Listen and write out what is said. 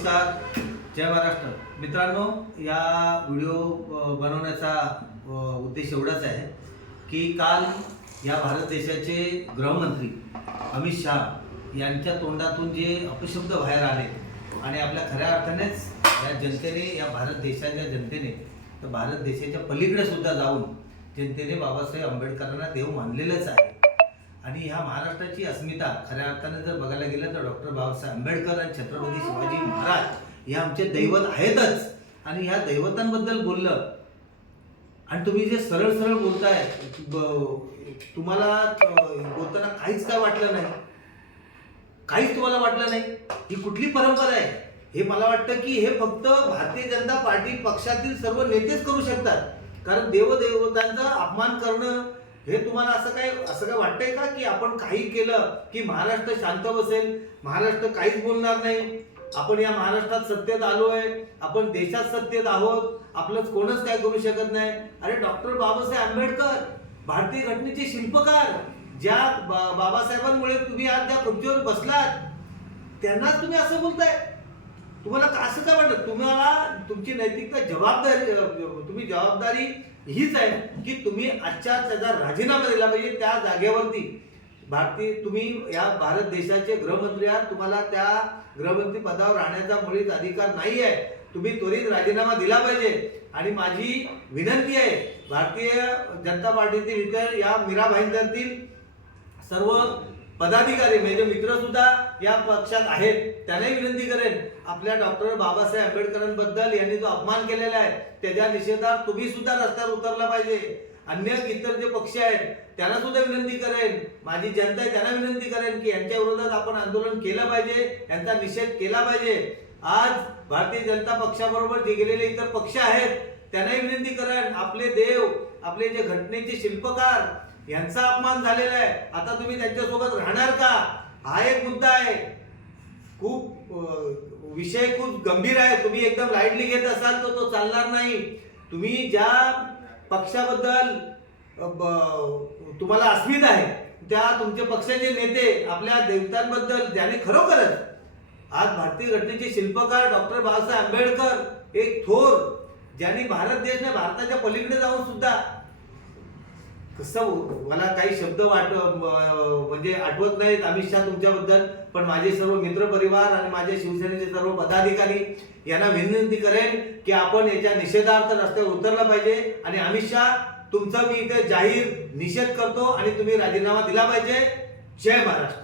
नमस्कार. जय महाराष्ट्र. मित्रांनो या व्हिडिओ बनवण्याचा उद्देश एवढाच आहे की काल या भारत देशाचे गृहमंत्री अमित शहा यांच्या तोंडातून जे अपशब्द बाहेर आले आणि आपल्या खऱ्या अर्थानेच या जनतेने या भारत देशाच्या जनतेने तर भारत देशाच्या पलीकडे सुद्धा जाऊन जनतेने बाबासाहेब आंबेडकरांना देव मानलेलंच आहे. आणि ह्या महाराष्ट्राची अस्मिता खऱ्या अर्थाने जर बघायला गेलं तर डॉक्टर बाबासाहेब आंबेडकर आणि छत्रपती शिवाजी महाराज हे आमचे दैवत आहेतच. आणि ह्या दैवतांबद्दल बोललं. आणि तुम्ही जे सरळ सरळ बोलताय तुम्हाला बोलताना काहीच काय वाटलं नाही. काहीच तुम्हाला वाटलं नाही. ही कुठली परंपरा आहे? हे मला वाटतं की हे फक्त भारतीय जनता पार्टी पक्षातील सर्व नेतेच करू शकतात. कारण देवदेवतांचा अपमान करणं हे तुम्हाला असं काय असं काय वाटतंय का की आपण काही केलं की महाराष्ट्र शांत बसेल? महाराष्ट्र काहीच बोलणार नाही. आपण या महाराष्ट्रात सत्तेत आहे. आपण देशात सत्तेत आहोत. आपलंच कोणच काय करू शकत नाही. अरे डॉक्टर बाबासाहेब आंबेडकर भारतीय घटनेचे शिल्पकार ज्या बा- बाबासाहेबांमुळे तुम्ही आज त्या खुर्चीवर बसलात त्यांनाच तुम्ही असं बोलताय. तुम्हाला असं काय वाटतं? तुम्हाला तुमची नैतिकता जबाबदारी तुम्ही जबाबदारी हीच आहे की तुम्ही आजच्या त्याचा राजीनामा दिला पाहिजे त्या जागेवरती. भारतीय तुम्ही या भारत देशाचे गृहमंत्री आहात तुम्हाला त्या गृहमंत्री पदावर राहण्याचा मुळीच अधिकार नाही आहे. तुम्ही त्वरित राजीनामा दिला पाहिजे. आणि माझी विनंती आहे भारतीय जनता पार्टीतील इतर या मीरा भाईंदरतील सर्व पदाधिकारी म्हणजे मित्र सुद्धा या पक्षात आहेत. त्यांनाही विनंती करेन आपल्या डॉक्टर बाबासाहेब आंबेडकरांबद्दल यांनी जो अपमान केलेला आहे त्याच्या निषेधात तुम्ही सुद्धा रस्त्यावर उतरला पाहिजे. अन्य इतर जे पक्ष आहेत त्यांना सुद्धा विनंती करेन. माझी जनता आहे त्यांना विनंती करेन की यांच्या विरोधात आपण आंदोलन केलं पाहिजे यांचा निषेध केला पाहिजे. आज भारतीय जनता पक्षाबरोबर जे गेलेले इतर पक्ष आहेत त्यांनाही विनंती करेन आपले देव आपले जे घटनेचे शिल्पकार यांचा अपमान झालेला आहे. आता तुम्ही त्यांच्यासोबत राहणार का? हा एक मुद्दा आहे. खूप विषय खूप गंभीर आहे. तुम्ही एकदम लाईटली घेत असाल तर तो चालणार नाही. तुम्ही ज्या पक्षाबद्दल ब- तुम्हाला अस्मित आहे त्या तुमचे पक्षाचे नेते आपल्या देवतांबद्दल ज्याने खरोखरच आज भारतीय घटनेचे शिल्पकार डॉक्टर बाबासाहेब आंबेडकर एक थोर ज्यांनी भारत देश भारताच्या पलीकडे जाऊन सुद्धा कसं मला काही शब्द वाट म्हणजे आठवत नाहीत अमित शहा तुमच्याबद्दल पण माझे सर्व मित्र परिवार आणि माझे शिवसेनेचे सर्व पदाधिकारी यांना विनंती करेन की आपण याच्या निषेधार्थ रस्त्यावर उतरला पाहिजे आणि अमित शहा तुमचा मी इथे जाहीर निषेध करतो आणि तुम्ही राजीनामा दिला पाहिजे. जय महाराष्ट्र.